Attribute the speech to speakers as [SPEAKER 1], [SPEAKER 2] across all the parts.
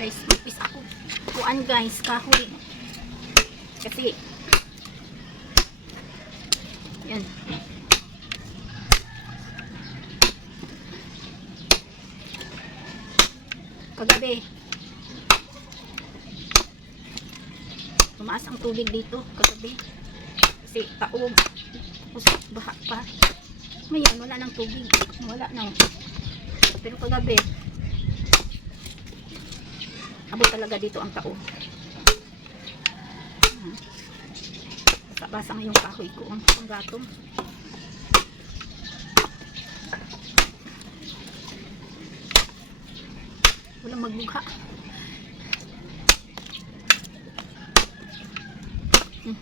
[SPEAKER 1] Guys, magpis ako. Kuan guys, kahoy. Kasi, yan. Kagabi, tumaas ang tubig dito kagabi. Kasi taog. Tapos baha pa. Ngayon, wala nang tubig. Wala na. Pero kagabi, abot talaga dito ang. Hmm. Basa ngayong kahoy ko. Ang panggatong. Walang magbugha. Hmm.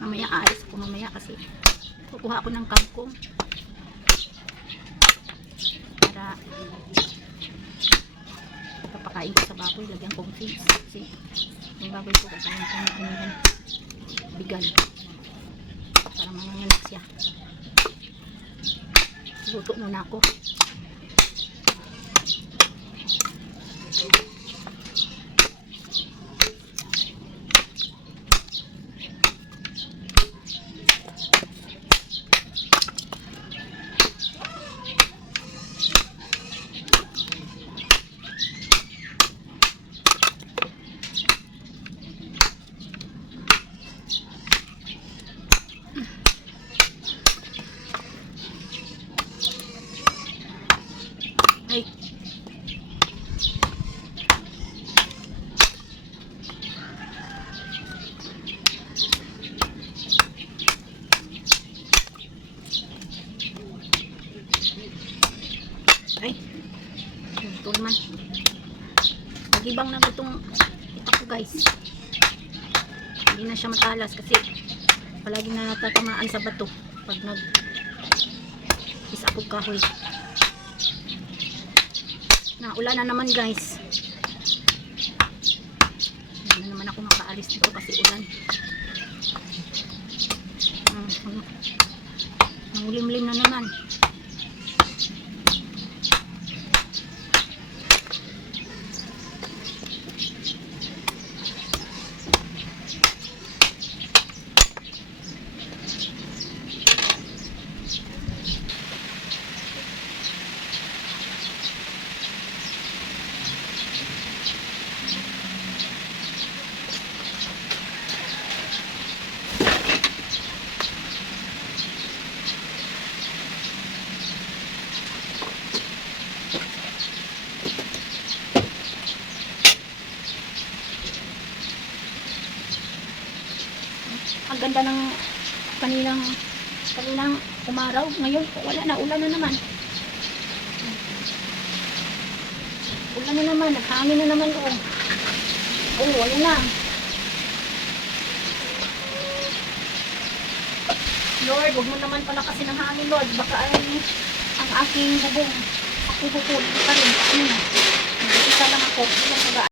[SPEAKER 1] Mamaya aalis ko mamaya kasi kukuha ako ng kangkong. Para papakain ko sa baboy lagyan kong feeds kasi yung baboy ko kasi yung kanilang bigal. Para manganganak siya. Luto muna ako ay. Ay. Ito naman. Nagibang na itong ito ko guys? Hindi na siya matalas kasi palagi na natatamaan sa bato pag nag isapog kahoy na ulan na naman guys. Hindi na naman ako makaalis dito kasi ulan. Uh, nangulimlim na naman ang ganda ng kanilang kanilang umaraw ngayon wala na ulan na naman ulan na naman naghangin na naman doon oh wala na Lord, huwag mo naman pala kasi ng hangin, Lord. Baka ay ang aking bubong, ako bukod pa rin. Paano na? Isa lang ako. Isa lang